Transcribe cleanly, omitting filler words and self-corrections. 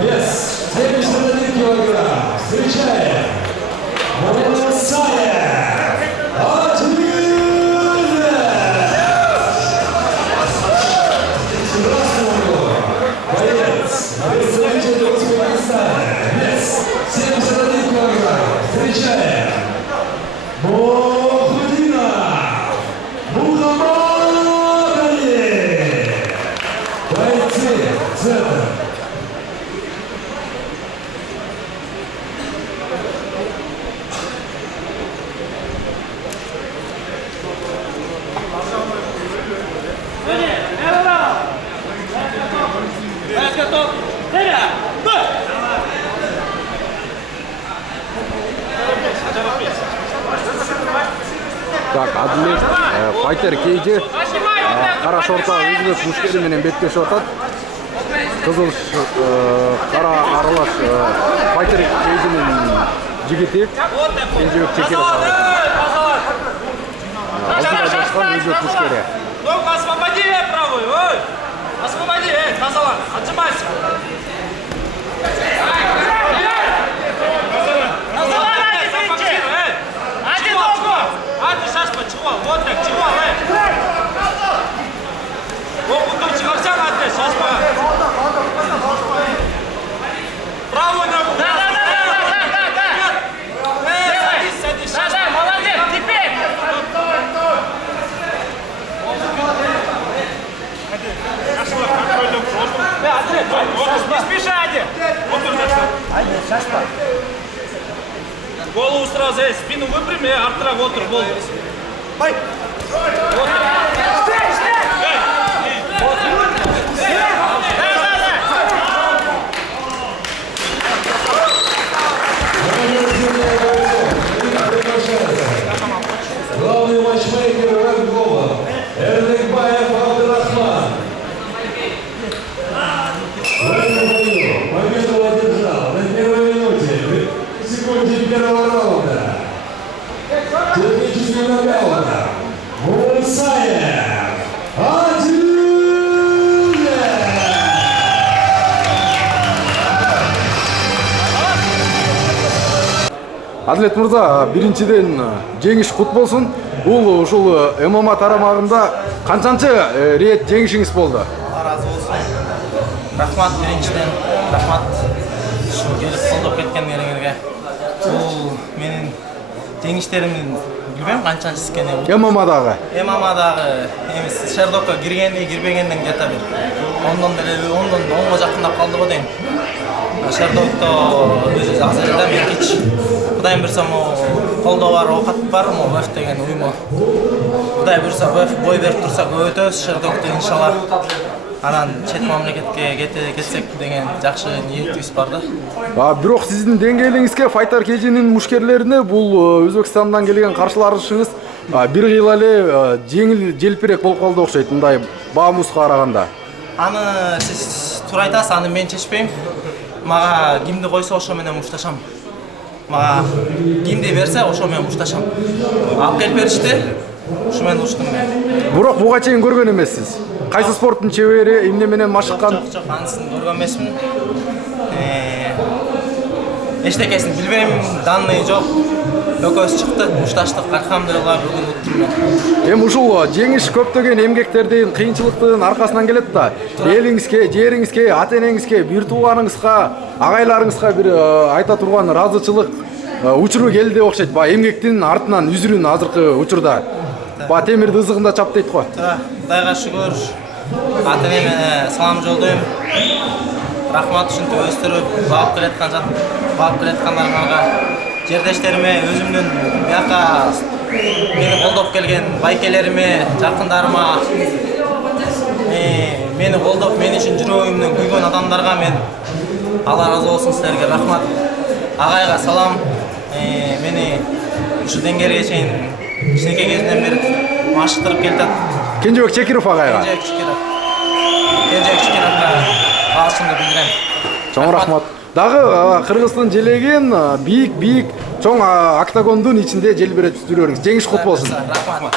Вес 71 килограмм. Встречаем. Молодцая. Боец. Представитель Узбекистана. Вес 71 килограмм. Встречаем. Мухудина. Мухаммадали. Бойцы. Центр. Так, Адилет файтер кейджи кара шорта өзбек мушкери менен беттешип атат. Кызыл кара аралаш файтер кейджинин жигити Кенжебек Чекеров. Алдыда жашкан өзбек мушкери. Ну-ка, освободи правую, ой! Освободи, Тазалан, отжимайся! Тазалан, Ади ногу! Ади шашпа, чего? Вот так, чего, Опыту чего-сян, Ади, шашпа! Правую ногу! Да! Садись, шашпа! Да, молодец, теперь! Не спеши, Ади! Ади, шашпа! Голову сразу, спину выпрями, артра, вот, голову. Бай! Вот. Главный матчмейкер Рангова Эрдекбаев Абдурахман. В этом бою победу одержал на первой минуте, в секунде первого раунда. Техническим нокаутом Мусаев Адилет. Адилет мырза, биринчиден жеңиш кут болсун. Бул ушул ММА тарамагында канчанчы рет жеңишиңиз болду? Разы болсын. Рахмат биринчиден. Рахмат. Ушул келип колдоп кеткендериңерге. Бул менин жеңиштеримдин билбейм канчанчысы экенин. ММАдагы. ММАдагы эмес Шердокко кирбегенден где-то бир 10го жакындап калды го дейм. Шердокто өзү аз эле мен кеч. Кудайым буйрса колдоо бар, оокат бар, ВФ деген уюму. Кудай буйрса ВФ бой берип турса көбөйтөбүз Шердокто иншалла. Анан чет мамлекетке кетсек деген жакшы ниетибиз бар да. Бирок сиздин деңгээлиңизге файтер кейжинин мушкерлерине бул Өзбекстандан келген каршылашыңыз бир кыйла эле жеңил желпирээк болуп калды окшойт, мындай баамузга караганда. Аны сиз туура айтасыз, аны мен чечпейм. Мага кимди койсо ошо менен мушташам. Мага кимди берсе ошо менен мушташам. Алып келип беришти, ушу менен уштум мен. Бирок буга чейин көргөн эмессиз. Кайсы спорттун чебери, эмне менен машыккан? Жок, анысын көргөн эмесмин. Эчтекесин билбейм, данный жок. Экөөбүз чыктык, мушташтык, алхамдулилла бүгүн уттум мен. Эми ушул жеңиш көптөгөн эмгектердин, кыйынчылыктын аркасынан келет да. Элиңизге, жериңизге, ата-энеңизге, бир тууганыңызга, агайларыңызга бир айта турган ыраазычылык учуру келди деп окшойт. Эмгектин артынан үзүрүн азыркы учурда. Темирди ызыгында чап дейт го. Кудайга шүгүр. Ата-энеме салам жолдойм. Рахмат ушинтип өстүрүп, багып келаткандарга, жердештериме, өзүмдүн бияка мени колдоп келген байкелериме, жакындарыма, мени колдоп, мен үчүн жүрөгүмдөн күйгөн адамдарга мен Алла разы болсун, силерге рахмат. Агайга салам. Мени ушу деңгээлге чейин кичинекей кезинен бери машыктырып келатат. Кенжебек Чекиров агайга. Кенжебек Чекировго башымды билдирем. Чоң рахмат. Дагы Кыргыздын желеген бийик чоң октагондун ичинде желбиреп жүрөрүңүз. Жеңиш кут болсун. Рахмат.